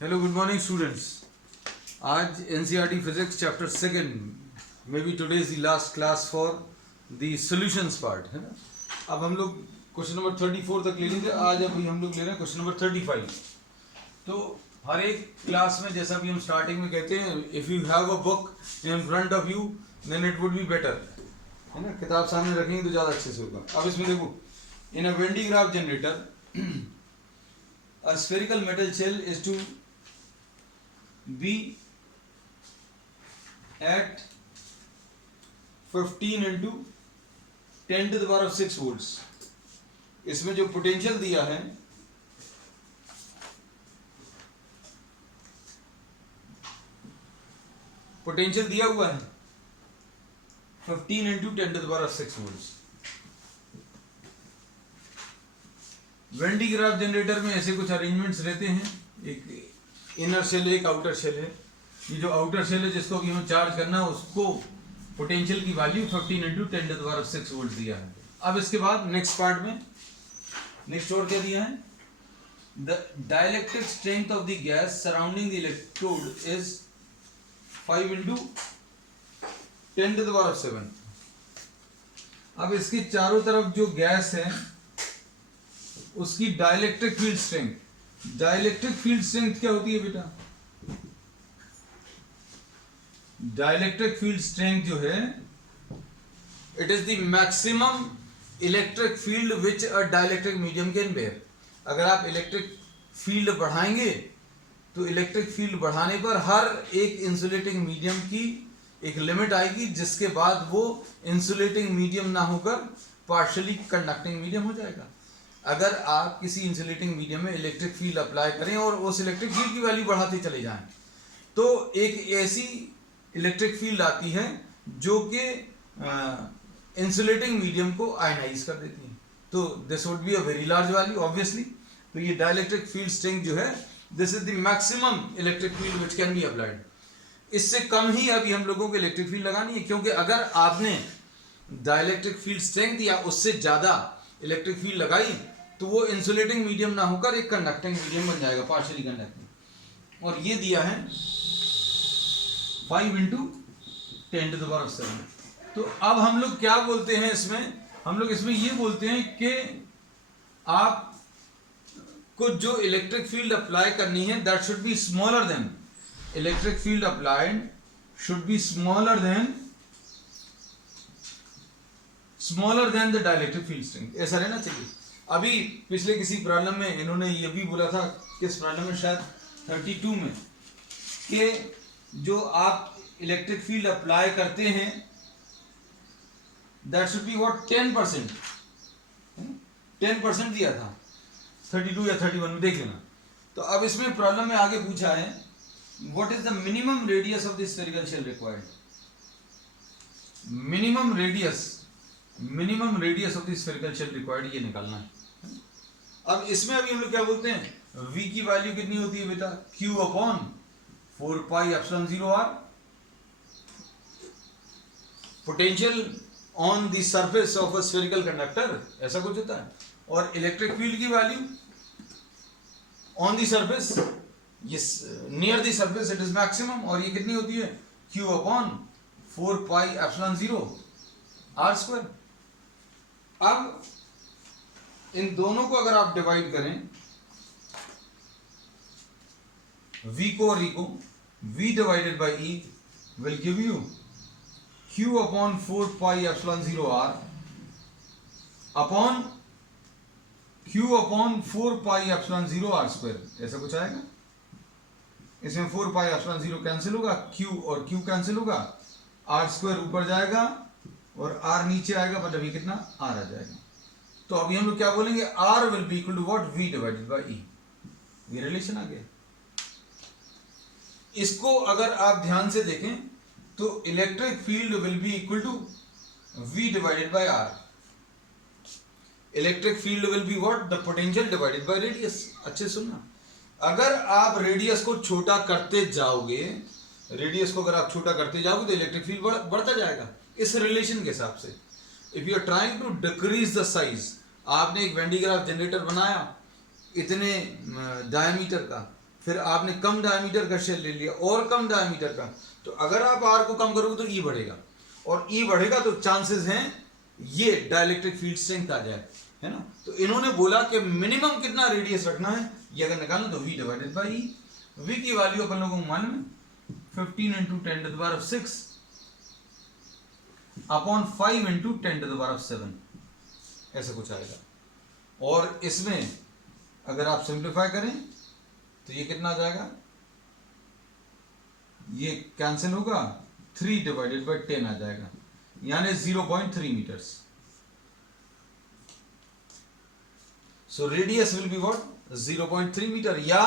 Hello good morning students. आज NCERT physics chapter second maybe today is the last class for the solutions part, है ना। अब हम लोग question number 34 तक ले लेंगे। आज अभी हम लोग ले रहे हैं क्वेश्चन नंबर 35। तो हर एक क्लास में जैसा भी हम स्टार्टिंग में कहते हैं, if you have a book in front of you then it would be better, है ना। किताब सामने रखेंगे तो ज़्यादा अच्छे से होगा। अब इसमें देखो, in a Van de Graaff generator a spherical metal shell is to be at 15 into 10 to the power of 6 volts। इसमें जो पोटेंशियल दिया है पोटेंशियल दिया हुआ है 15 into 10 to the power of 6 volts। When de Graaff generator में ऐसे कुछ अरेंजमेंट्स रहते हैं। एक इनर शेल है, एक आउटर शेल है। ये जो आउटर शेल है जिसको अभी हमें चार्ज करना है, उसको पोटेंशियल की value 15 into 10 to the power of 6 volt दिया है। अब इसके बाद नेक्स्ट पार्ट में नेक्स्ट और क्या दिया है, the dielectric strength of the gas surrounding the electrode is 5 into 10 to the power of 7। अब इसके चारों तरफ जो गैस है उसकी dielectric field strength. Dielectric field strength क्या होती है बेटा? डाइलेक्ट्रिक फील्ड स्ट्रेंथ जो है, it is the maximum electric field which a dielectric medium can bear. अगर आप इलेक्ट्रिक फील्ड बढ़ाएंगे तो इलेक्ट्रिक फील्ड बढ़ाने पर हर एक इंसुलेटिंग मीडियम की एक लिमिट आएगी, जिसके बाद वो इंसुलेटिंग मीडियम ना होकर पार्शियली कंडक्टिंग मीडियम हो जाएगा। अगर आप किसी इंसुलेटिंग मीडियम में इलेक्ट्रिक फील्ड अप्लाई करें और उस इलेक्ट्रिक फील्ड की वैल्यू बढ़ाते चले जाएं, तो एक ऐसी इलेक्ट्रिक फील्ड आती है जो कि इंसुलेटिंग मीडियम को आयनाइज कर देती है। तो this would be a very large value obviously. तो ये डाइलेक्ट्रिक फील्ड स्ट्रेंथ जो है, this is the maximum electric field which can be applied. इससे कम ही अभी हम लोगों को इलेक्ट्रिक फील्ड लगानी है, क्योंकि अगर आपने डाइलेक्ट्रिक फील्ड स्ट्रेंथ या उससे ज्यादा इलेक्ट्रिक फील्ड लगाई तो वो इंसुलेटिंग मीडियम ना होकर एक कंडक्टिंग मीडियम बन जाएगा, पार्शियली कंडक्टिंग। और ये दिया है 5 into 10 to the power of 7। तो अब हम लोग क्या बोलते हैं इसमें, हम लोग इसमें ये बोलते हैं कि आप को जो इलेक्ट्रिक फील्ड अप्लाई करनी है that should be smaller than, electric field applied should be smaller than the dielectric field strength. ऐसा रहना चाहिए। अभी पिछले किसी प्रॉब्लम में इन्होंने ये भी बोला था, किस प्रॉब्लम में, शायद 32 में, कि जो आप इलेक्ट्रिक फील्ड अप्लाई करते हैं दैट शुड बी व्हाट 10%। 10% दिया था 32 या 31 में, देख लेना। तो अब इसमें प्रॉब्लम में आगे पूछा है, what is the minimum radius of the spherical shell required. Minimum radius of the spherical shell required, ये निकालना है। अब इसमें अभी हम लोग क्या बोलते हैं, v की वैल्यू कितनी होती है बेटा, q upon 4 pi epsilon 0 r। Potential on the surface of a spherical conductor, ऐसा कुछ होता है। और इलेक्ट्रिक फील्ड की वैल्यू ऑन द सरफेस, ये near the surface it is maximum, और ये कितनी होती है, q upon 4 pi epsilon 0 r square. अब इन दोनों को अगर आप डिवाइड करें, v को और e को, v divided by e will give you q upon 4 pi epsilon 0 r upon q upon 4 pi epsilon 0 r square. ऐसा कुछ आएगा। इसमें 4 पाई एप्सिलॉन 0 कैंसिल होगा, q और q कैंसिल होगा, r स्क्वायर ऊपर जाएगा और r नीचे आएगा, मतलब ये कितना r आ जाएगा। तो अभी हम लोग क्या बोलेंगे, r will be equal to what, v divided by e। ये रिलेशन आ गया। इसको अगर आप ध्यान से देखें तो electric field will be equal to v divided by r। Electric field will be what, the potential divided by radius. अच्छे सुनना, अगर आप रेडियस को छोटा करते जाओगे, रेडियस को अगर आप छोटा करते जाओगे तो इलेक्ट्रिक फील्ड बढ़ता जाएगा इस रिलेशन के हिसाब से। If you are trying to decrease the size, आपने एक वेन डी ग्राफ जनरेटर बनाया इतने डायमीटर का, फिर आपने कम डायमीटर का शेल ले लिया और कम डायमीटर का, तो अगर आप आर को कम करोगे तो ई बढ़ेगा, और ई बढ़ेगा तो चांसेस हैं ये डाइलेक्ट्रिक फील्ड स्ट्रेंथ आ जाए, है ना। तो इन्होंने बोला कि मिनिमम कितना रेडियस रखना है, ये अगर निकालना तो v divided by E. v की वैल्यू अपन लोगों को मालूम है 15 into 10 to the power of 6 upon 5 into 10 to the power of 7, ऐसा कुछ आएगा। और इसमें अगर आप सिंप्लीफाई करें तो ये कितना आ जाएगा, ये कैंसिल होगा, 3 डिवाइडेड बाई 10 आ जाएगा, यानी 0.3 metres. So radius will be what, 0.3 metre, या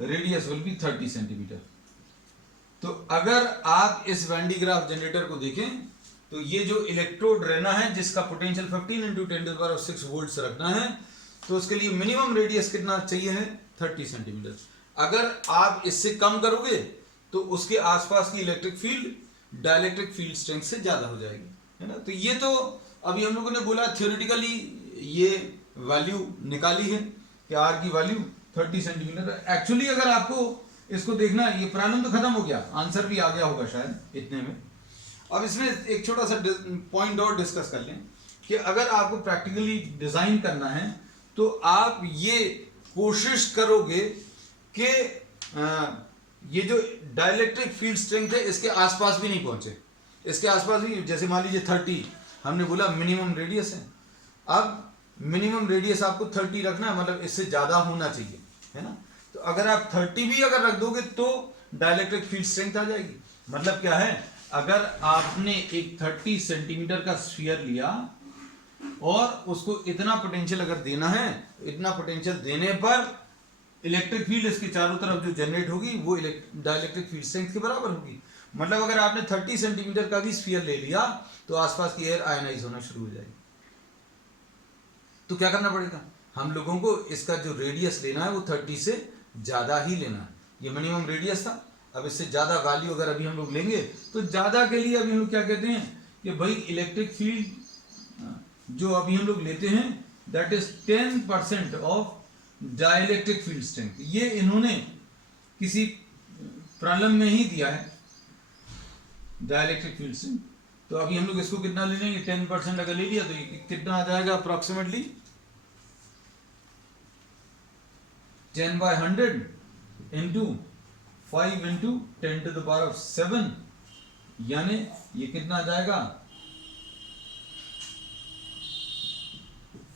रेडियस विल बी 30 सेंटीमीटर। तो अगर आप इस वैन डी ग्राफ जनरेटर को देखें तो ये जो इलेक्ट्रोड रहना है जिसका potential 15 into 10 to the power of 6 volts रखना है, तो उसके लिए मिनिमम रेडियस कितना चाहिए है, 30 सेंटीमीटर। अगर आप इससे कम करोगे तो उसके आसपास की electric field dielectric field strength से ज्यादा हो जाएगी, है ना। तो ये तो अभी हम लोगों ने बोला थियोरेटिकली ये वैल्यू निकाली है कि आर की वैल्यू 30 सेंटीमीटर। एक्चुअली अगर आपको इसको देखना है, ये प्रॉब्लम तो खत्म हो गया, आंसर भी आ गया होगा शायद इतने में। अब इसमें एक छोटा सा पॉइंट और डिस्कस कर लें कि अगर आपको प्रैक्टिकली डिजाइन करना है तो आप ये कोशिश करोगे कि ये जो डाइलेक्ट्रिक फील्ड स्ट्रेंथ है इसके आसपास भी नहीं पहुंचे, इसके आसपास भी, जैसे मान लीजिए 30 हमने बोला मिनिमम रेडियस है, अब मिनिमम रेडियस आपको 30 रखना है, मतलब इससे ज्यादा होना चाहिए, है ना। तो अगर आप 30 भी अगर रख दोगे तो डाइलेक्ट्रिक फील्ड स्ट्रेंथ आ जाएगी। मतलब क्या है, अगर आपने एक 30 सेंटीमीटर का स्फीयर लिया और उसको इतना पोटेंशियल अगर देना है, इतना पोटेंशियल देने पर इलेक्ट्रिक फील्ड इसके चारों तरफ जो जनरेट होगी वो डाइलेक्ट्रिक फील्ड स्ट्रेंथ के बराबर होगी। मतलब अगर आपने 30 सेंटीमीटर का भी स्फीयर ले लिया तो आसपास की एयर आयनाइज होना शुरू हो जाएगी। तो क्या करना पड़ेगा, हम लोगों को इसका जो रेडियस लेना है वो 30 से ज्यादा ही लेना है। ये मिनिमम रेडियस था, अब इससे ज्यादा वैल्यू अगर अभी हम लोग लेंगे तो ज्यादा के लिए अभी हम लोग क्या कहते हैं कि भाई इलेक्ट्रिक फील्ड जो अभी हम लोग लेते हैं that is 10% of dielectric field strength. ये इन्होंने किसी प्रॉब्लम में ही दिया है डाइलेक्ट्रिक फील्ड स्ट्रेंथ। तो अभी हम लोग इसको कितना ले लेंगे, 10% अगर ले लिया तो ये कितना आ जाएगा approximately 10/100 into 5 into 10 to the power of 7, यानी ये कितना आ जाएगा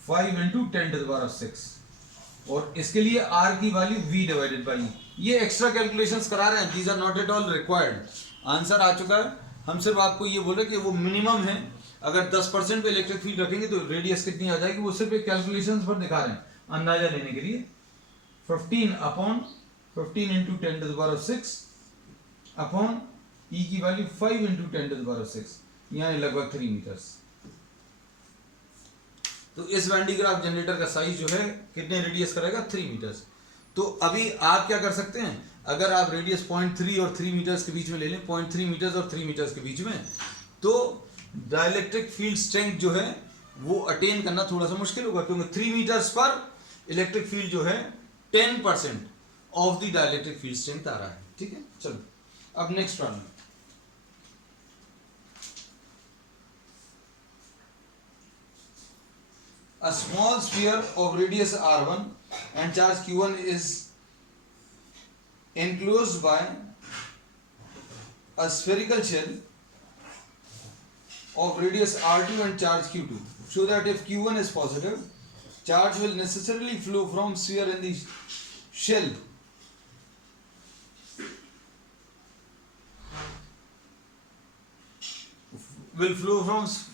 5 into 10 to the power of 6। और इसके लिए आर की वैल्यू v डिवाइडेड बाई, ये एक्स्ट्रा कैलकुलेशंस करा रहे हैं, these are not at all required. Answer आ चुका है, हम सिर्फ आपको ये बोले कि वो मिनिमम है। अगर 10% पे इलेक्ट्रिक फील्ड रखेंगे तो रेडियस कितनी आ जाएगी, वो सिर्फ एक कैलकुलेशंस पर दिखा रहे हैं अंदाजा लेने के लिए। 15 into 10 to the power of 6 upon E की value 5 into 10 to the power of 6, यानी लगभग 3 मीटर्स। तो इस वैन डी ग्राफ जनरेटर का साइज जो है कितने रेडियस करेगा, 3 मीटर्स। तो अभी आप क्या कर सकते हैं, अगर आप रेडियस 0.3 और 3 मीटर्स के बीच में ले लें, 0.3 मीटर्स और 3 मीटर्स के बीच में, तो डाइलेक्ट्रिक फील्ड स्ट्रेंथ जो है वो अटेन करना थोड़ा सा मुश्किल होगा, क्योंकि 3 मीटर्स पर इलेक्ट्रिक फील्ड जो है 10% of the dielectric field strength आ रहा है। ठीक है, चलो अब next problem. A small sphere of radius r1 and charge q1 is enclosed by a spherical shell of radius r2 and charge q2. Show that if q1 is positive, charge will necessarily flow from sphere in the shell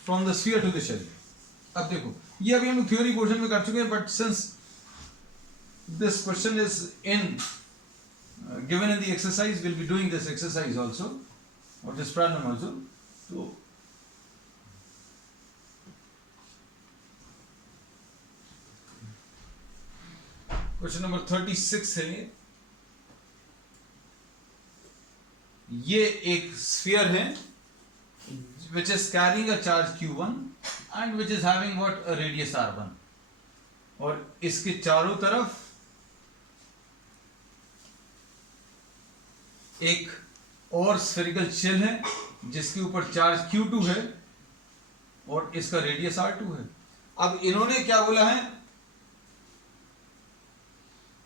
from the sphere to the shell. अब देखो, ये अभी हम लोग theory portion में कर चुके हैं, but since this question is in given in the exercise, will be doing this exercise also और दिस प्रॉब्लम आल्सो। तो क्वेश्चन नंबर 36 है, ये एक स्फीयर है which is carrying a charge q1 and which is having what, a radius r1, और इसके चारों तरफ एक और स्फेरिकल शेल है जिसके ऊपर चार्ज Q2 है और इसका रेडियस R2 है। अब इन्होंने क्या बोला है,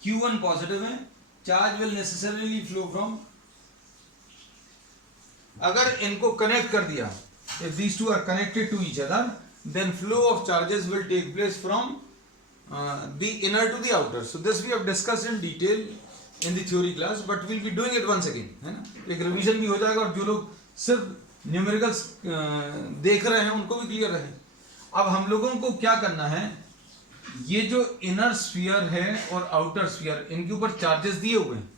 Q1 पॉजिटिव है, charge will necessarily flow from, अगर इनको कनेक्ट कर दिया, if these two are connected to each other, then flow of charges will take place from the inner to the outer. So this we have discussed in detail in the theory class, but we'll be doing it once again, है ना, एक revision भी हो जाएगा और जो लोग सिर्फ न्यूमेरिकल्स देख रहे हैं उनको भी क्लियर रहे। अब हम लोगों को क्या करना है, ये जो इनर स्फीयर है और आउटर स्फीयर, इनके ऊपर चार्जेस दिए हुए हैं,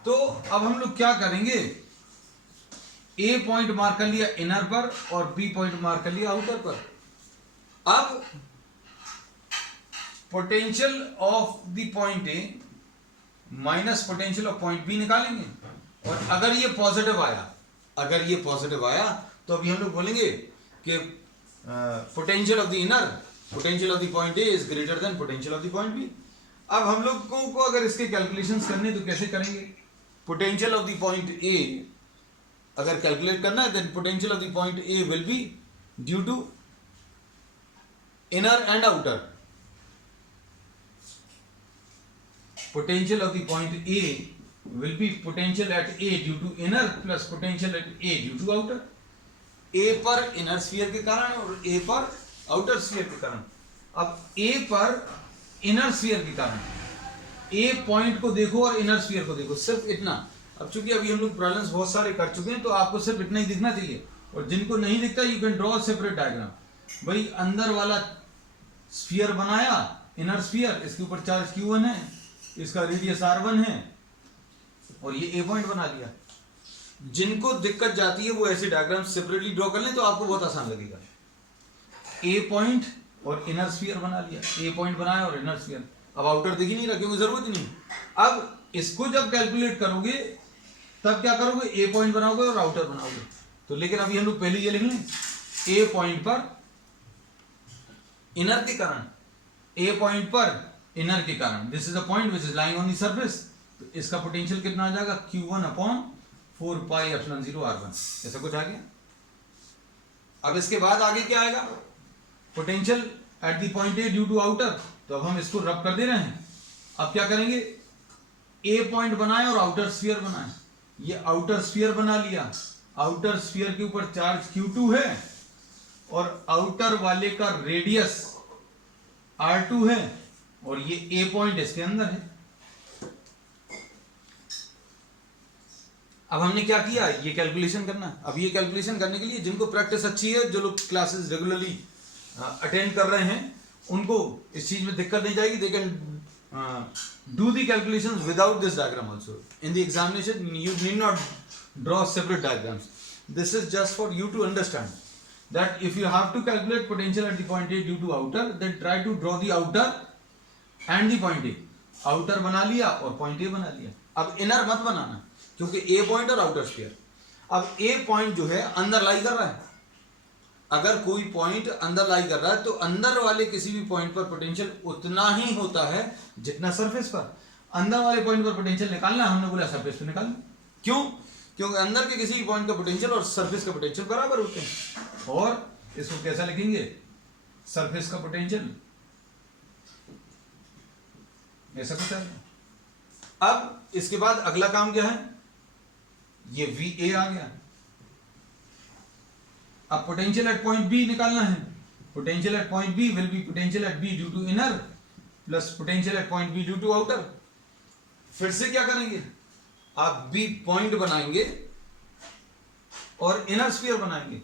तो अब हम लोग क्या करेंगे, ए पॉइंट मार्क कर लिया इनर पर और बी पॉइंट मार्क कर लिया आउटर पर। अब potential of the point A minus potential of point B निकालेंगे, और अगर ये पॉजिटिव आया, अगर ये पॉजिटिव आया तो अभी हम लोग बोलेंगे कि potential of the inner, potential of the point A is greater than potential of the point B. अब हम लोगों को अगर इसके कैलकुलेशंस करने तो कैसे करेंगे, potential of the point A अगर कैलकुलेट करना है, then potential of the point A will be due to inner and outer. Potential of the point A will be potential at A due to inner plus potential at A due to outer. A पर inner sphere के कारण और A पर outer sphere के कारण। अब A पर inner sphere के कारण, A point को देखो और inner sphere को देखो, सिर्फ इतना। अब चूंकि अभी हम लोग प्रॉब्लम्स बहुत सारे कर चुके हैं तो आपको सिर्फ इतना ही दिखना चाहिए, और जिनको नहीं दिखता you can draw separate diagram. भाई अंदर वाला स्फीयर बनाया, इनर स्फीयर, इसके ऊपर चार्ज Q1 है, इसका रेडियस R1 है, और ये ए पॉइंट बना लिया। जिनको दिक्कत जाती है वो ऐसे डायग्राम सेपरेटली ड्रॉ कर लें तो आपको बहुत आसान लगेगा। ए पॉइंट और इनर स्फीयर बना लिया, ए पॉइंट बनाया और इनर स्फीयर। अब आउटर दिख ही नहीं रहा क्योंकि जरूरत ही नहीं। अब इसको जब कैलकुलेट करोगे तब क्या करोगे, ए पॉइंट बनाओगे और आउटर बनाओगे। तो लेकिन अभी हम लोग पहले ये लिख लें, ए पॉइंट पर इनर के कारण, ए पॉइंट पर इनर के कारण, this is a point which is lying on the surface, तो इसका पोटेंशियल कितना आ जाएगा, Q1 upon 4 pi epsilon 0 R1, ऐसा कुछ आ गया। अब इसके बाद आगे क्या आएगा, potential at the point A due to outer, तो अब हम इसको रब कर दे रहे हैं। अब क्या करेंगे, ए पॉइंट बनाए और आउटर स्फीयर बनाए, ये आउटर स्फीयर बना लिया, आउटर स्फीयर के ऊपर चार्ज Q2 है और आउटर वाले का रेडियस R2 है, और ये ए पॉइंट इसके अंदर है। अब हमने क्या किया, ये कैलकुलेशन करना। अब ये कैलकुलेशन करने के लिए जिनको प्रैक्टिस अच्छी है, जो लोग क्लासेस रेगुलरली अटेंड कर रहे हैं, उनको इस चीज में दिक्कत नहीं जाएगी। They can do the calculations without this diagram also in the examination. You need not draw separate diagrams, this is just for you to understand that if you have to calculate potential at the point A due to outer, then try to draw the outer and the point A. outer बना लिया और point A बना लिया। अब inner मत बनाना क्योंकि A point और outer sphere। अब A point जो है अंदर लाई कर रहा है, अगर कोई पॉइंट अंदर लाई कर रहा है तो अंदर वाले किसी भी पॉइंट पर पोटेंशियल उतना ही होता है जितना सरफेस पर। अंदर वाले पॉइंट पर पोटेंशियल निकालना, हमने बोला सरफेस पे निकालना। क्यों, क्योंकि अंदर के किसी भी पॉइंट का पोटेंशियल और सरफेस का पोटेंशियल बराबर होते हैं। और इसको कैसा लिखेंगे, सरफेस का पोटेंशियल ऐसा कुछ है। अब इसके बाद अगला काम क्या है, ये VA आ गया। अब पोटेंशियल एट पॉइंट बी निकालना है। Potential at point B will be potential at B due to inner plus potential at point B due to outer. फिर से क्या करेंगे, आप बी पॉइंट बनाएंगे और इनर स्फीयर बनाएंगे।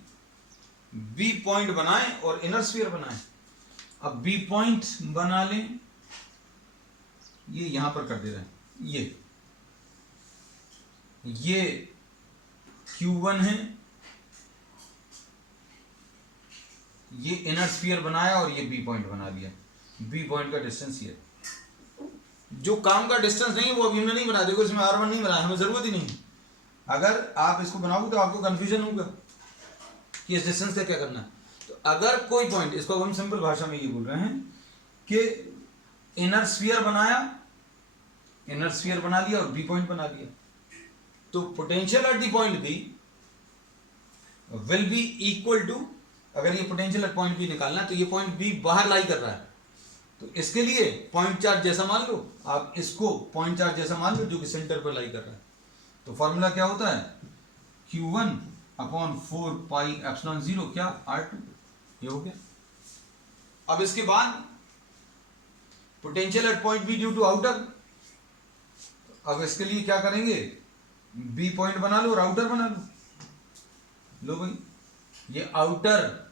बी पॉइंट बनाएं और इनर स्फीयर बनाएं। अब बी पॉइंट बना लें, ये यहां पर कर दे रहे हैं, ये Q1 है, ये इनर स्फीयर बनाया और ये बी पॉइंट बना लिया। बी पॉइंट का डिस्टेंस ये, जो काम का डिस्टेंस नहीं है वो अभी हमने नहीं बनाया। देखो इसमें R1 नहीं बनाया, हमें जरूरत ही नहीं। अगर आप इसको बनाओगे तो आपको कंफ्यूजन होगा कि इस डिस्टेंस का क्या करना है। तो अगर कोई पॉइंट, इसको हम सिंपल भाषा में ये बोल रहे हैं कि इनर स्फीयर बनाया, इनर स्फीयर बना लिया और बी पॉइंट बना लिया। तो potential at the point B will be equal to, अगर ये पोटेंशियल एट पॉइंट बी निकालना है तो ये पॉइंट बी बाहर लाई कर रहा है, तो इसके लिए पॉइंट चार्ज जैसा मान लो, आप इसको पॉइंट चार्ज जैसा मान लो जो कि सेंटर पर लाई कर रहा है। तो फॉर्मूला क्या होता है, Q1 अपॉन 4 पाई एप्सिलॉन 0 क्या R2, ये हो गया। अब इसके बाद potential at point B due to outer, अब इसके लिए क्या करेंगे, बी पॉइंट बना लो और आउटर बना लो भाई, ये आउटर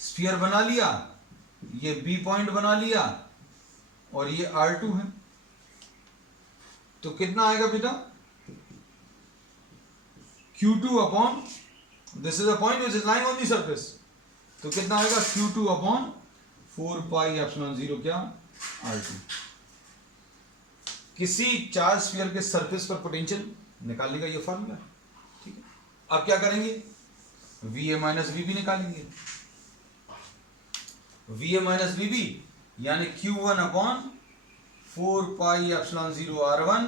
स्फीयर बना लिया, ये बी पॉइंट बना लिया और ये R2 है। तो कितना आएगा बेटा, Q2 upon, this is a point which is lying on the surface, तो कितना आएगा Q2 अपॉन 4 पाई एप्सिलॉन 0 क्या R2। किसी चार्ज स्फीयर के सरफेस पर पोटेंशियल निकालने का ये फॉर्मूला, ठीक है। अब क्या करेंगे, VA माइनस VB निकालेंगे, VA माइनस VB यानी Q1 upon 4 pi epsilon 0 R1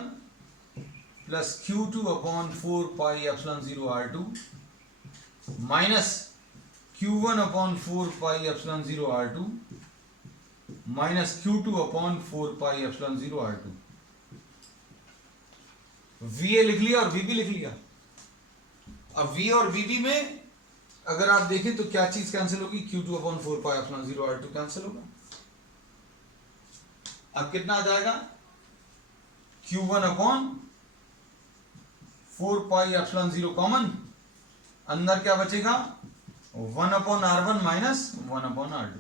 plus Q2 upon 4 pi epsilon 0 R2 minus Q1 upon 4 pi epsilon 0 R2 minus Q2 upon 4 pi epsilon 0 R2। VA लिख लिया और VB लिख लिया। अब VA और VB में अगर आप देखें तो क्या चीज कैंसिल होगी, Q2 upon 4 pi epsilon 0 R2 cancel होगा। अब कितना आ जाएगा, Q1 upon 4 pi epsilon 0 common, अंदर क्या बचेगा 1 upon R1 minus 1 upon R2।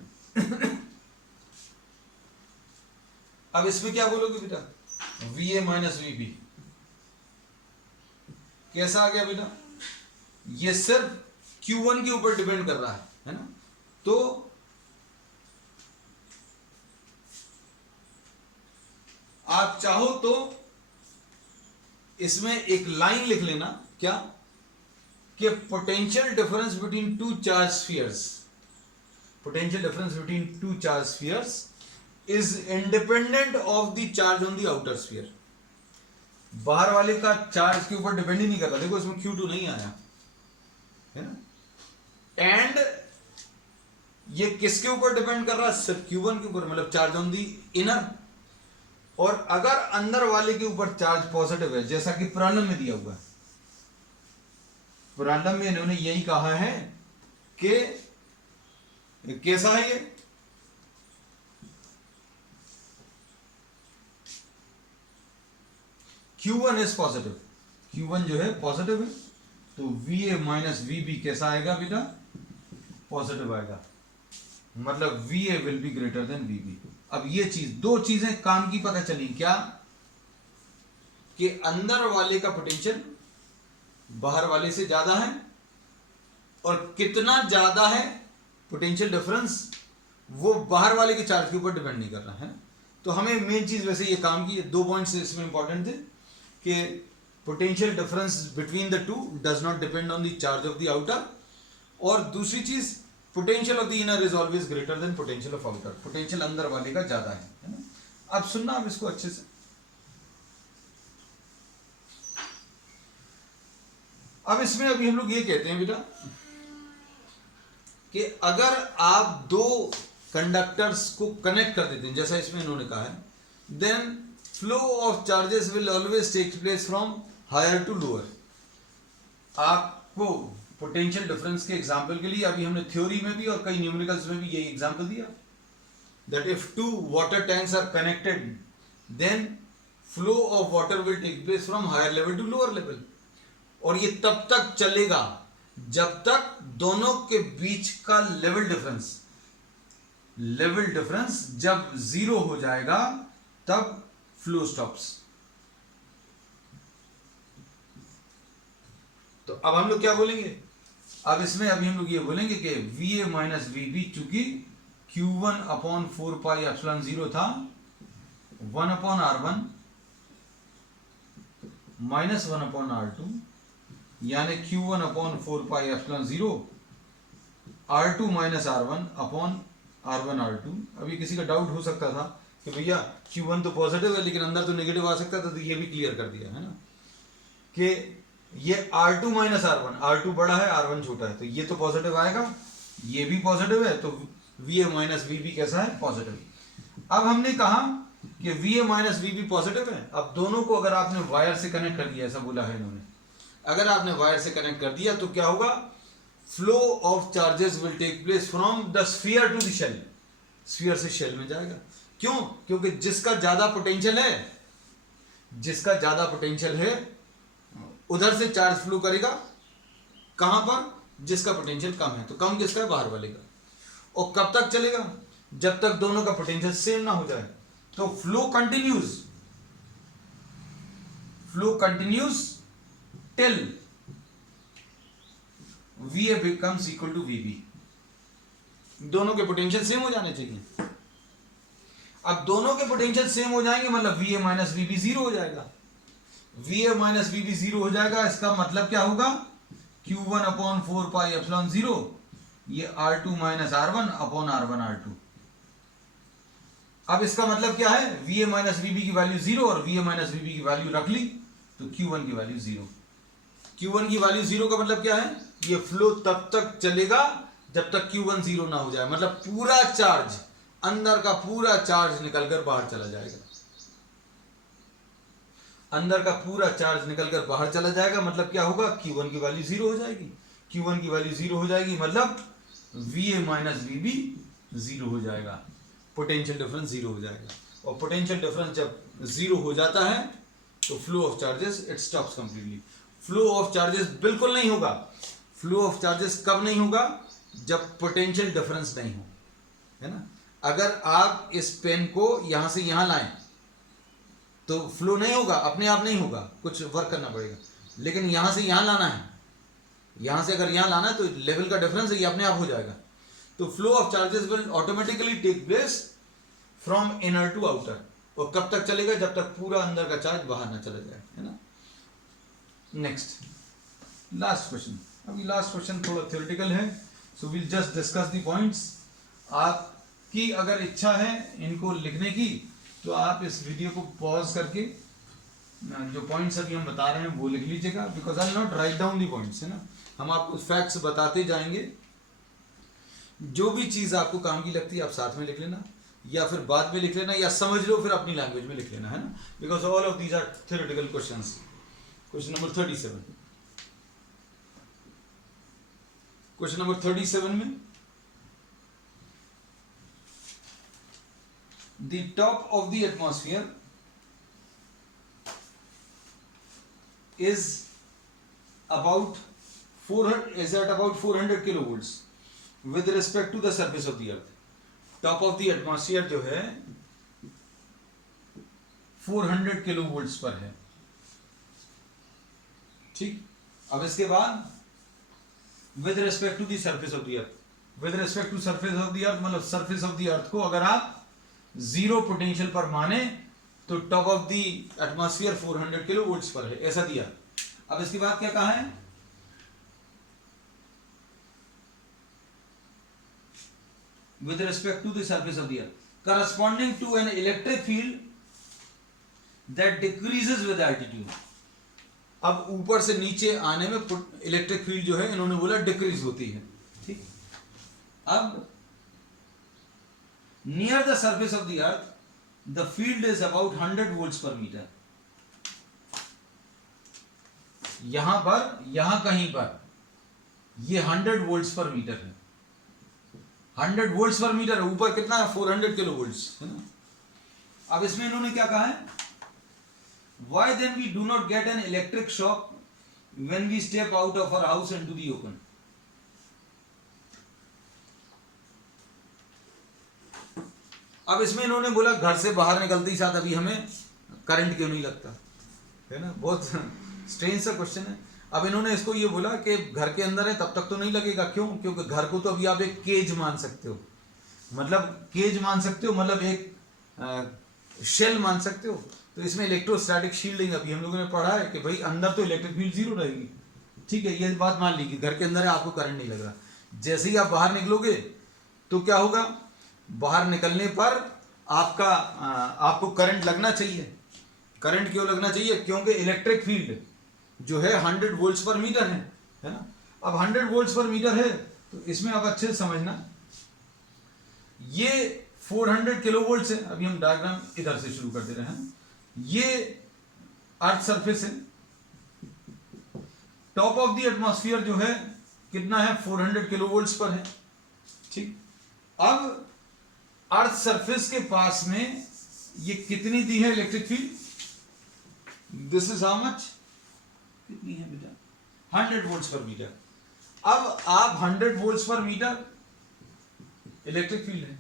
अब इसमें क्या बोलोगे बेटा, VA माइनस VB कैसा आ गया बेटा, ये सिर्फ Q1 के ऊपर डिपेंड कर रहा है ना। तो आप चाहो तो इसमें एक लाइन लिख लेना, क्या कि potential difference between two charge spheres, potential difference between two charge spheres is independent of the charge on the outer sphere. बाहर वाले का चार्ज के ऊपर डिपेंड ही नहीं करता, देखो इसमें Q2 नहीं आया है ना, एंड ये किसके ऊपर डिपेंड कर रहा है, सिर्फ Q1 के ऊपर, मतलब चार्ज ऑन दी इनर। और अगर अंदर वाले के ऊपर चार्ज पॉजिटिव है, जैसा कि प्रॉब्लम में दिया हुआ है, प्रॉब्लम में इन्होंने यही कहा है कि कैसा है ये, Q1 इज पॉजिटिव, Q1 जो है पॉजिटिव है, तो VA माइनस VB कैसा आएगा बेटा, पॉजिटिव आएगा, मतलब VA will be greater than VB। अब ये चीज, दो चीजें काम की पता चली, क्या कि अंदर वाले का पोटेंशियल बाहर वाले से ज्यादा है, और कितना ज्यादा है पोटेंशियल डिफरेंस वो बाहर वाले के चार्ज के ऊपर डिपेंड नहीं कर रहा है। तो हमें मेन चीज वैसे ये काम की, दो पॉइंट्स इसमें इंपॉर्टेंट थे कि potential difference between the two does not depend on the charge of the outer, और दूसरी चीज potential of the inner is always greater than potential of outer, potential अंदर वाले का ज्यादा है ना। अब सुनना आप इसको अच्छे से, अब इसमें अभी हम लोग ये कहते हैं बेटा कि अगर आप दो कंडक्टर्स को कनेक्ट कर देते हैं, जैसा इसमें इन्होंने कहा है, then flow of charges will always take place from higher to lower. आपको पोटेंशियल डिफरेंस के एग्जांपल के लिए अभी हमने थ्योरी में भी और कई न्यूमेरिकल्स में भी यही एग्जांपल दिया, that if two water tanks are connected then flow of water will take place from higher level to lower level, और ये तब तक चलेगा जब तक दोनों के बीच का लेवल डिफरेंस जब जीरो हो जाएगा तब फ्लो स्टॉप्स। तो अब हम लोग क्या बोलेंगे, अब इसमें अभी हम लोग ये बोलेंगे कि VA माइनस VB चूंकि Q1 अपॉन 4 पाई एप्सिलॉन 0 था, 1 upon R1 minus 1 upon R2 यानी Q1 upon 4 pi epsilon 0 R2 minus R1 upon R1 R2। अभी किसी का डाउट हो सकता था कि भैया Q1 तो पॉजिटिव है लेकिन अंदर तो नेगेटिव आ सकता था, तो ये भी क्लियर कर दिया है ना कि ये R2 माइनस R1, R2 बड़ा है R1 छोटा है, तो ये तो पॉजिटिव आएगा, ये भी पॉजिटिव है, तो VA माइनस VB कैसा है? पॉजिटिव। अब हमने कहा कि VA माइनस VB पॉजिटिव है। अब दोनों को अगर आपने वायर से कनेक्ट कर दिया, ऐसा बोला है इन्होंने, अगर आपने वायर से कनेक्ट कर दिया तो क्या होगा? Flow of charges will take place from the sphere to the shell, sphere से शेल में जाएगा। क्यों? क्योंकि जिसका ज्यादा पोटेंशियल है, जिसका ज्यादा पोटेंशियल है उधर से चार्ज फ्लो करेगा, कहां पर? जिसका पोटेंशियल कम है। तो कम किसका है? बाहर वाले का। और कब तक चलेगा? जब तक दोनों का पोटेंशियल सेम ना हो जाए। तो flow continues till VA becomes equal to VB। दोनों के पोटेंशियल सेम हो जाने चाहिए। अब दोनों के पोटेंशियल सेम हो जाएंगे मतलब VA माइनस VB जीरो हो जाएगा। VA माइनस VB जीरो हो जाएगा, इसका मतलब क्या होगा? Q1 अपॉन 4 पाई एप्सिलॉन 0, ये R2 minus R1 upon R1 R2। अब इसका मतलब क्या है? VA माइनस VB की वैल्यू 0 और VA माइनस VB की वैल्यू रख ली तो Q1 की वैल्यू 0। Q1 की वैल्यू 0 का मतलब क्या है? ये फ्लो तब तक चलेगा जब तक Q1 0 ना हो जाए, मतलब पूरा चार्ज, अंदर का पूरा चार्ज निकलकर बाहर चला जाएगा। अंदर का पूरा चार्ज निकलकर बाहर चला जाएगा मतलब क्या होगा? Q1 की वैल्यू 0 हो जाएगी। Q1 की वैल्यू 0 हो जाएगी मतलब VA माइनस VB 0 हो जाएगा, पोटेंशियल डिफरेंस 0 हो जाएगा। और पोटेंशियल डिफरेंस जब 0 हो जाता है तो flow of charges it stops completely. Flow of charges बिल्कुल नहीं होगा। फ्लो ऑफ चार्जेस कब नहीं होगा? जब पोटेंशियल डिफरेंस नहीं हो, है ना। अगर आप इस पेन को यहां से यहां लाएं तो फ्लो नहीं होगा, अपने आप नहीं होगा, कुछ वर्क करना पड़ेगा। लेकिन यहां से यहां लाना है, यहां से अगर यहां लाना है तो लेवल का डिफरेंस है, ये अपने आप हो जाएगा। तो flow of charges will automatically take place from inner to outer. और कब तक चलेगा? जब तक पूरा अंदर का चार्ज बाहर ना चला जाए, है ना। Next, last question. अभी लास्ट क्वेश्चन थोड़ा थ्योरेटिकल है, so will just discuss the points. आपकी अगर इच्छा है इनको लिखने की तो आप इस वीडियो को पॉज करके जो पॉइंट्स अभी हम बता रहे हैं वो लिख लीजिएगा, because I will not write down the points, है ना। हम आपको फैक्ट्स बताते जाएंगे। जो भी चीज़ आपको काम की लगती है आप साथ में लिख लेना, या फिर बाद में लिख लेना, या समझ लो फिर अपनी लैंग्वेज में लिख लेना, है ना। Because all of these are theoretical questions. Question number 37, question number 37 में the top of the atmosphere is about 400 kilovolts with respect to the surface of the earth। top of the atmosphere जो है 400 kilovolts पर है, ठीक। अब इसके बाद with respect to the surface of the earth, with respect to surface of the earth मतलब surface of the earth को अगर आप जीरो पोटेंशियल पर माने तो top of the atmosphere 400 kilovolts पर है, ऐसा दिया। अब इसके बाद क्या कहा है? With respect to the surface of the earth corresponding to an electric field that decreases with altitude. अब ऊपर से नीचे आने में इलेक्ट्रिक फील्ड जो है इन्होंने बोला डिक्रीज होती है, ठीक। अब near the surface of the earth the field is about 100 volts per meter। यहां पर, यहां कहीं पर ये 100 वोल्ट्स पर मीटर है, 100 वोल्ट्स पर मीटर है। ऊपर कितना है? 400 किलो वोल्ट्स, है ना। अब इसमें इन्होंने क्या कहा है? why then we do not get an electric shock when we step out of our house into the open। अब इसमें इन्होंने बोला घर से बाहर निकलते ही साथ अभी हमें करंट क्यों नहीं लगता, है ना। बहुत स्ट्रेंज सा क्वेश्चन है। अब इन्होंने इसको ये बोला कि घर के अंदर है तब तक तो नहीं लगेगा। क्यों? क्योंकि घर को तो अभी आप एक केज मान सकते हो, मतलब केज मान सकते हो, मतलब एक शेल मान सकते हो। तो इसमें इलेक्ट्रोस्टैटिक शील्डिंग अभी हम लोगों ने पढ़ा है कि भाई अंदर तो इलेक्ट्रिक फील्ड 0 रहेगी, ठीक है। ये बात मान ली कि घर के अंदर है, आपको करंट नहीं लग रहा। जैसे ही आप बाहर निकलोगे तो क्या होगा? बाहर निकलने पर आपको करंट लगना चाहिए। करंट क्यों लगना चाहिए? क्योंकि इलेक्ट्रिक फील्ड जो है 100 वोल्ट्स पर मीटर है ना। अब 100 वोल्ट्स पर मीटर है तो इसमें अब अच्छे से समझना, ये 400 किलो वोल्ट्स है। अभी हम डायग्राम इधर से शुरू कर दे रहे हैं। ये अर्थ सरफेस है, टॉप ऑफ द एटमॉस्फेयर जो है कितना है, 400 किलो वोल्ट्स पर है, ठीक। अब अर्थ सरफेस के पास में ये कितनी दी है electric field, this is how much, कितनी है बेटा, 100 वोल्ट्स पर मीटर। अब आप 100 वोल्ट्स पर मीटर इलेक्ट्रिक फील्ड है।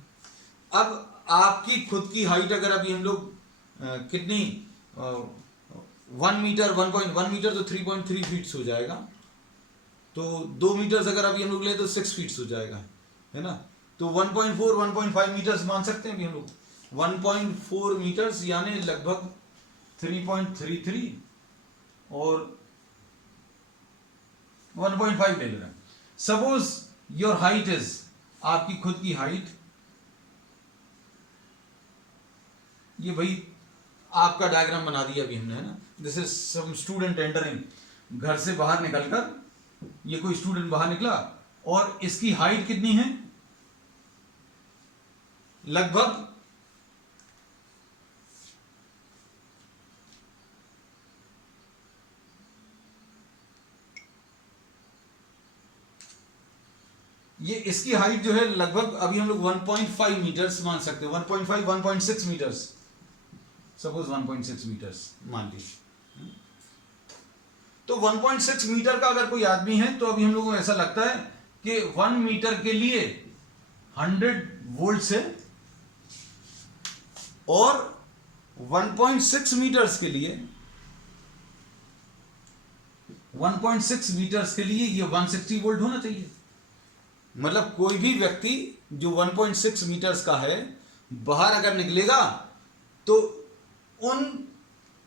अब आपकी खुद की हाइट अगर अभी हम लोग कितनी 1 मीटर 1.1 मीटर तो 3.3 फीट्स हो जाएगा, तो 2 मीटर्स अगर अभी हम लोग ले तो 6 फीट्स हो जाएगा, है ना। तो 1.4 1.5 मीटर्स मान सकते हैं अभी हम लोग, 1.4 मीटर्स यानी लगभग 3.33 और 1.5 ले रहे हैं। सपोज योर हाइट इज, आपकी खुद की हाइट, ये भाई आपका डायग्राम बना दिया अभी हमने, है ना। This is some student entering, घर से बाहर निकलकर, ये कोई स्टूडेंट बाहर निकला और इसकी हाइट कितनी है, लगभग ये इसकी हाइट जो है लगभग अभी हम लोग 1.5 मीटर्स मान सकते हैं, 1.5 1.6 मीटर्स, सपोज 1.6 मीटर्स मान लीजिए। तो 1.6 मीटर का अगर कोई आदमी है तो अभी हम लोगों को ऐसा लगता है कि 1 मीटर के लिए 100 वोल्ट है और 1.6 मीटर्स के लिए 1.6 मीटर्स के लिए ये 160 वोल्ट होना चाहिए। मतलब कोई भी व्यक्ति जो 1.6 मीटर्स का है बाहर अगर निकलेगा तो उन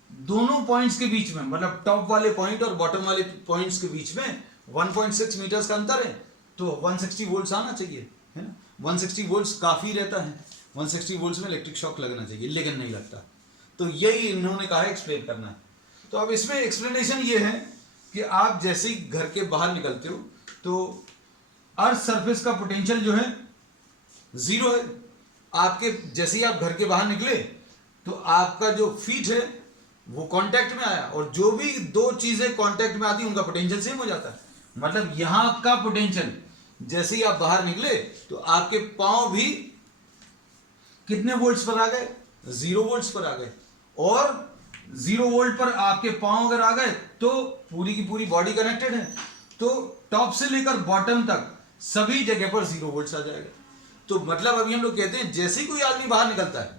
दोनों पॉइंट्स के बीच में, मतलब टॉप वाले पॉइंट और बॉटम वाले पॉइंट्स के बीच में 1.6 मीटर्स का अंतर है, तो 160 वोल्ट्स आना चाहिए, है ना। 160 वोल्ट्स काफी रहता है, 160 वोल्ट्स में इलेक्ट्रिक शॉक लगना चाहिए, लेकिन नहीं लगता। तो यही इन्होंने कहा है एक्सप्लेन करना है। तो अब इसमें एक्सप्लेनेशन ये है कि आप जैसे ही घर के बाहर निकलते हो तो अर्थ सरफेस का पोटेंशियल जो है 0 है। आपके जैसे ही आप घर के बाहर निकले तो आपका जो फीट है वो कांटेक्ट में आया, और जो भी दो चीजें कांटेक्ट में आती हैं उनका पोटेंशियल सेम हो जाता है। मतलब यहां का पोटेंशियल जैसे ही आप बाहर निकले तो आपके पांव भी कितने वोल्ट्स पर आ गए, 0 वोल्ट्स पर आ गए। और 0 वोल्ट पर आपके पांव अगर आ गए तो पूरी की पूरी बॉडी कनेक्टेड है, तो टॉप से लेकर बॉटम तक सभी जगह पर 0 वोल्ट्स आ जाएगा। तो मतलब अभी हम लोग कहते हैं जैसे ही कोई आदमी बाहर निकलता है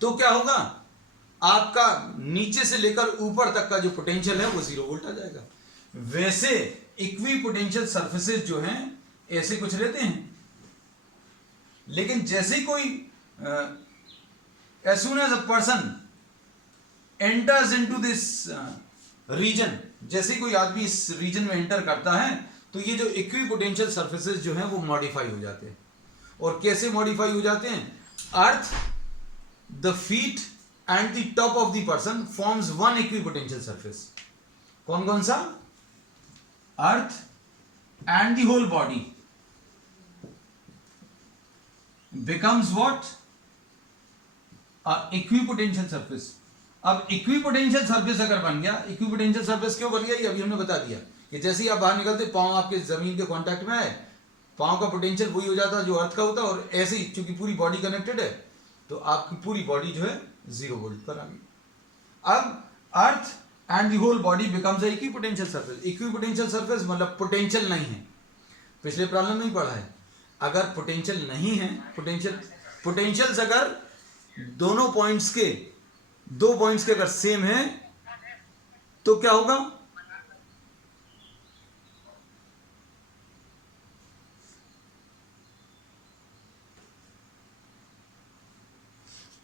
तो क्या होगा, आपका नीचे से लेकर ऊपर तक का जो पोटेंशियल है वो 0 वोल्ट आ जाएगा। वैसे इक्वी पोटेंशियल सरफेसेस जो हैं ऐसे कुछ रहते हैं, लेकिन जैसे ही कोई as soon as a person enters into this region, जैसे ही कोई आदमी इस रीजन में एंटर करता है तो ये जो इक्वी पोटेंशियल सरफेसेस जो हैं वो मॉडिफाई हो जाते हैं। और कैसे मॉडिफाई हो जाते हैं, earth, the feet and the top of the person forms one equipotential surface. कौन कौन सा, earth and the whole body becomes what, equipotential surface. अब इक्विपोटेंशियल सरफेस अगर बन गया, इक्विपोटेंशियल सरफेस क्यों बन गया ये अभी हमने बता दिया कि जैसे ही आप बाहर निकलते पांव आपके जमीन के कांटेक्ट में आए, पांव का पोटेंशियल वही हो जाता है जो अर्थ का होता है, और ऐसे ही चूंकि पूरी बॉडी कनेक्टेड है तो आपकी पूरी बॉडी जो है 0 वोल्ट पर आ गई। अब earth and the whole body becomes a equipotential surface. Equipotential surface मतलब पोटेंशियल नहीं है, पिछले प्रॉब्लम में ही पढ़ा है। अगर पोटेंशियल नहीं है, पोटेंशियल्स अगर दोनों पॉइंट्स के, दो पॉइंट्स के अगर सेम है तो क्या होगा,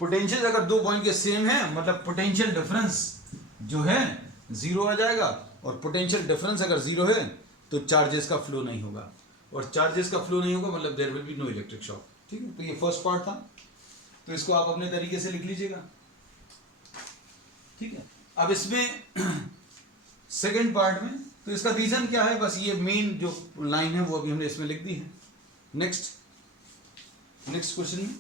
पोटेंशियल अगर दो पॉइंट के सेम है मतलब पोटेंशियल डिफरेंस जो है 0 आ जाएगा, और पोटेंशियल डिफरेंस अगर 0 है तो चार्जेस का फ्लो नहीं होगा, और चार्जेस का फ्लो नहीं होगा मतलब there will be no electric shock. ठीक है, तो ये फर्स्ट पार्ट था, तो इसको आप अपने तरीके से लिख लीजिएगा। ठीक है, अब इसमें सेकेंड पार्ट में। तो इसका रीजन क्या है, बस ये मेन जो लाइन है वो अभी हमने इसमें लिख दी है। नेक्स्ट क्वेश्चन में,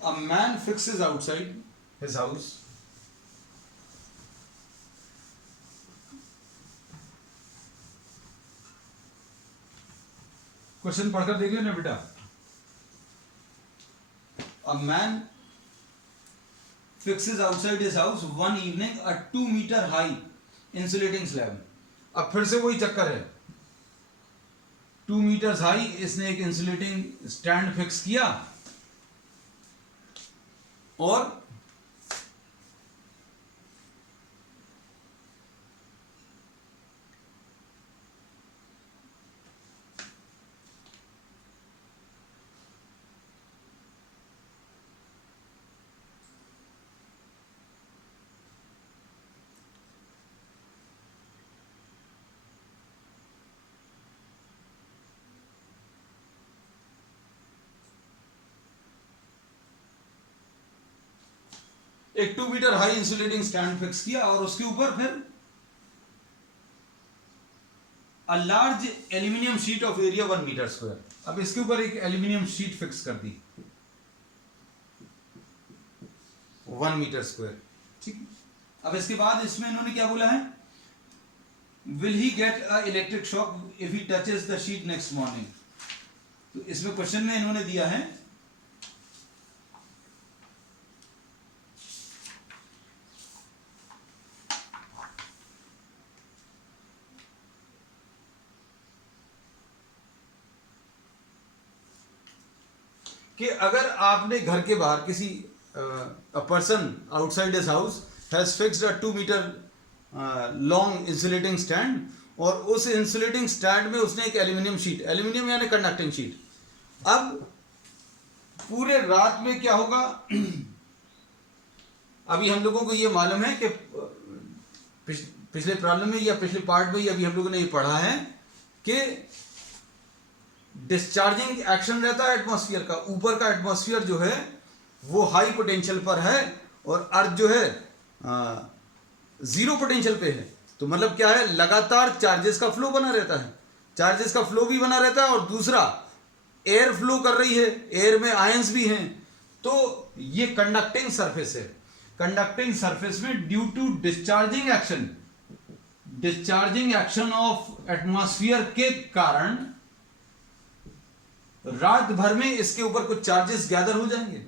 a man fixes outside his house, question पढ़कर देख लेना बेटा। A man fixes outside his house one evening a 2 meter high insulating slab। अब फिर से वही चक्कर है, 2 मीटर्स हाई इसने एक इंसुलेटिंग स्टैंड फिक्स किया और एक 2 metre high insulating stand fix किया और उसके ऊपर फिर a large aluminium sheet of area 1 metre square. अब इसके ऊपर एक एल्यूमिनियम शीट फिक्स कर दी 1 मीटर स्क्वायर, ठीक। अब इसके बाद इसमें इन्होंने क्या बोला है, will he get a electric shock if he touches the sheet next morning. तो इसमें क्वेश्चन में इन्होंने दिया है कि अगर आपने घर के बाहर किसी person outside his house has fixed a 2 metre long insulating stand, और उस इंसुलेटिंग स्टैंड में उसने एक एल्यूमिनियम शीट, एल्यूमिनियम यानी कंडक्टिंग शीट, अब पूरे रात में क्या होगा अभी हम लोगों को ये मालूम है कि पिछले प्रॉब्लम में या पिछले पार्ट में अभी हम लोगों ने ये पढ़ा है कि डिस्चार्जिंग एक्शन रहता है एटमॉस्फेयर का, ऊपर का एटमॉस्फेयर जो है वो हाई पोटेंशियल पर है और अर्थ जो है जीरो पोटेंशियल पे है। तो मतलब क्या है, लगातार चार्जेस का फ्लो बना रहता है, चार्जेस का फ्लो भी बना रहता है और दूसरा एयर फ्लो कर रही है, एयर में आयंस भी हैं। तो ये कंडक्टिंग सरफेस है, कंडक्टिंग सरफेस में due to discharging action of atmosphere के कारण रात भर में इसके ऊपर कुछ चार्जेस गैदर हो जाएंगे,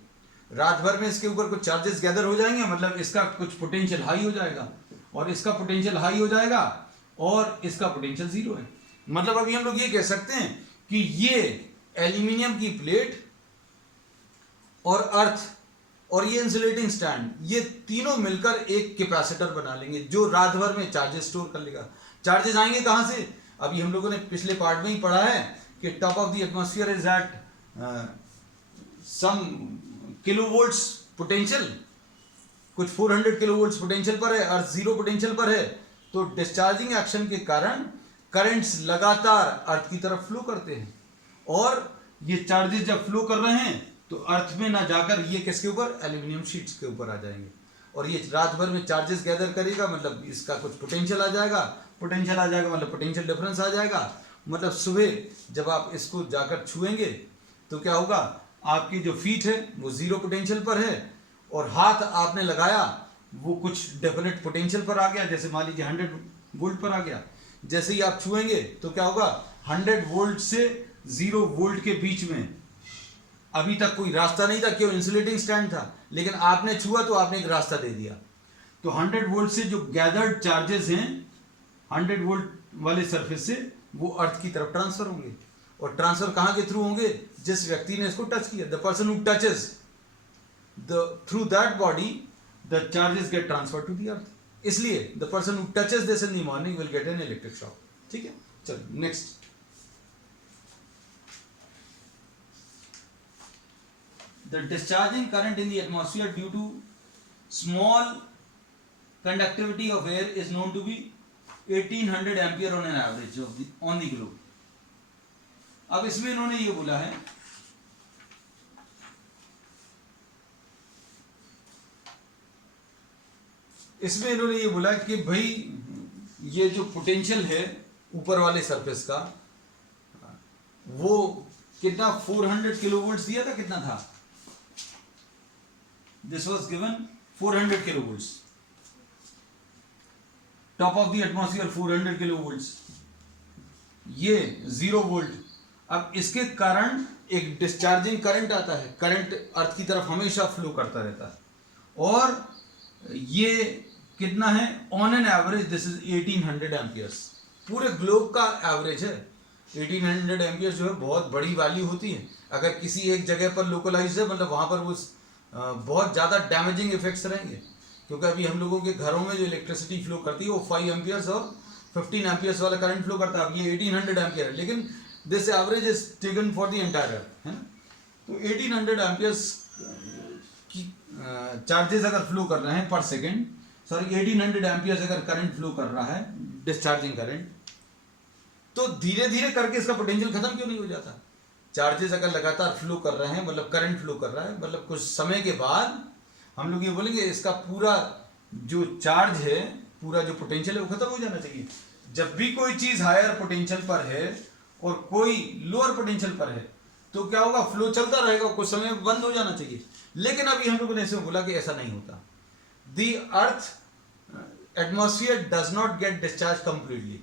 रात भर में इसके ऊपर कुछ चार्जेस गैदर हो जाएंगे, मतलब इसका कुछ पोटेंशियल हाई हो जाएगा और इसका पोटेंशियल हाई हो जाएगा और इसका पोटेंशियल जीरो है। मतलब अभी हम लोग ये कह सकते हैं कि ये एल्यूमिनियम की प्लेट और अर्थ और ये इंसुलेटिंग स्टैंड, ये तीनों मिलकर एक कैपेसिटर बना लेंगे जो रात भर में चार्जेस स्टोर कर लेगा। चार्जेस आएंगे कहां से, अभी हम लोगों ने पिछले पार्ट में ही पढ़ा है कि top of the atmosphere is at some kilovolts potential, कुछ 400 किलोवोल्ट्स पोटेंशियल पर है, अर्थ जीरो पोटेंशियल पर है। तो डिस्चार्जिंग एक्शन के कारण करंट्स लगातार अर्थ की तरफ फ्लो करते हैं और ये चार्जेस जब फ्लो कर रहे हैं तो अर्थ में ना जाकर ये किसके ऊपर, एल्यूमिनियम शीट्स के ऊपर आ जाएंगे और ये रात भर में चार्जेस गैदर करेगा, मतलब इसका कुछ पोटेंशियल आ जाएगा, पोटेंशियल आ जाएगा मतलब पोटेंशियल डिफरेंस आ जाएगा, मतलब सुबह जब आप इसको जाकर छुएंगे तो क्या होगा, आपकी जो फीट है वो जीरो पोटेंशियल पर है और हाथ आपने लगाया वो कुछ डेफिनेट पोटेंशियल पर आ गया, जैसे मान लीजिए 100 वोल्ट पर आ गया। जैसे ही आप छुएंगे तो क्या होगा, 100 वोल्ट से 0 वोल्ट के बीच में अभी तक कोई रास्ता नहीं था, क्यों, इंसुलेटिंग स्टैंड था, लेकिन आपने छुआ तो आपने एक रास्ता दे दिया। तो 100 वोल्ट से जो गैदर्ड चार्जेस हैं 100 वोल्ट वाले सरफेस से वो अर्थ की तरफ ट्रांसफर होंगे और ट्रांसफर कहां के थ्रू होंगे, जिस व्यक्ति ने इसको टच किया, the person who touches through that body the charges get transfer to the earth. इसलिए the person who touches this in the morning will get an electric shock. ठीक है, चलो next. The discharging current in the atmosphere due to small conductivity of air is known to be 1800 ampere on an average on the globe। अब इसमें इन्होंने ये बोला है कि भाई ये जो पोटेंशियल है ऊपर वाले सरफेस का, वो कितना 400 किलोवोल्ट्स दिया था, कितना था, this was given 400 kilovolts, top of the atmosphere 400 kilovolts, ये 0 वोल्ट। अब इसके कारण एक डिस्चार्जिंग करंट आता है, करंट अर्थ की तरफ हमेशा फ्लो करता रहता है, और ये कितना है, on an average this is 1800 amperes, पूरे ग्लोब का एवरेज है। 1800 एम्पियर्स जो है बहुत बड़ी वैल्यू होती है। अगर किसी एक जगह पर लोकलाइज है, मतलब वहाँ पर वो बहुत ज़्यादा डैमेजिंग इफेक्ट्स रहेंगे, क्योंकि अभी हम लोगों के घरों में जो इलेक्ट्रिसिटी फ्लो करती है वो 5 एम्पियर्स और 15 एम्पियर्स वाला करंट फ्लो करता है। अब ये 1800 एम्पियर है, लेकिन this average is taken for the entire earth, है ना। तो 1800 एम्पियर्स की चार्जेस अगर फ्लो कर रहे हैं पर सेकेंड, सॉरी 1800 एम्पियर्स अगर करंट फ्लो कर रहा है, डिस्चार्जिंग करंट, तो धीरे धीरे करके इसका पोटेंशियल खत्म क्यों नहीं हो जाता। चार्जेस अगर लगातार फ्लो कर रहे हैं, मतलब करंट फ्लो कर रहा है, मतलब कुछ समय के बाद हम लोग ये बोलेंगे इसका पूरा जो चार्ज है, पूरा जो पोटेंशियल है वो खत्म हो जाना चाहिए। जब भी कोई चीज हायर पोटेंशियल पर है और कोई लोअर पोटेंशियल पर है, तो क्या होगा, फ्लो चलता रहेगा, कुछ समय बंद हो जाना चाहिए। लेकिन अभी हम लोगों ने ऐसे बोला कि ऐसा नहीं होता। The earth atmosphere does not gate discharge completely,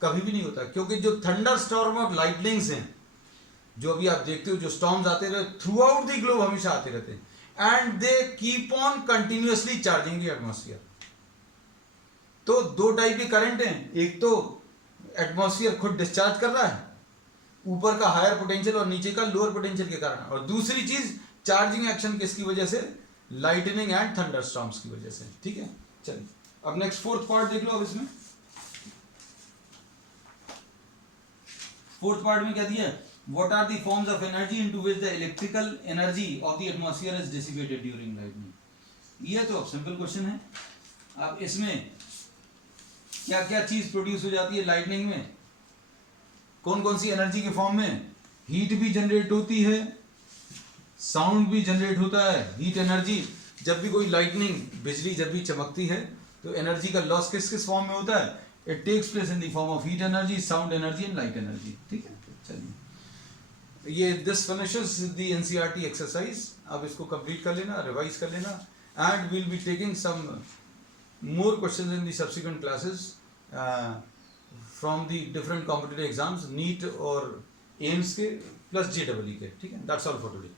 कभी भी नहीं होता, क्योंकि जो थंडर स्टॉर्म और लाइटनिंग्स हैं, जो अभी आप देखते हो, जो स्टॉर्म्स आते रहते थ्रू आउट द ग्लोब, हमेशा आते रहते हैं, and they keep on continuously charging the atmosphere. तो दो टाइप के करंट हैं, एक तो एटमॉस्फेयर खुद डिस्चार्ज कर रहा है, ऊपर का हायर पोटेंशियल और नीचे का लोअर पोटेंशियल के कारण, और दूसरी चीज चार्जिंग एक्शन किसकी वजह से, लाइटनिंग एंड थंडर स्टॉर्म्स की वजह से। ठीक है, चलिए अब नेक्स्ट फोर्थ पार्ट देख लो। अब इसमें फोर्थ पार्ट में क्या दिया है, what are the forms of energy into which the electrical energy of the atmosphere is dissipated during lightning. ये तो अब सिंपल क्वेश्चन है। अब इसमें क्या क्या चीज प्रोड्यूस हो जाती है लाइटनिंग में, कौन कौन सी एनर्जी के फॉर्म में, हीट भी जनरेट होती है, साउंड भी जनरेट होता है। हीट एनर्जी, जब भी कोई लाइटनिंग, बिजली जब भी चमकती है, तो एनर्जी का लॉस किस किस फॉर्म में होता है, it takes place in the form of heat energy, sound energy and light energy. ठीक है, चलिए ये this finishes the NCERT exercise. अब इसको कंप्लीट कर लेना, रिवाइज कर लेना, and we'll be taking some more questions in the subsequent classes from the different competitive exams, NEET और एम्स के प्लस JEE के। ठीक है, दैट्स ऑल फॉर टुडे।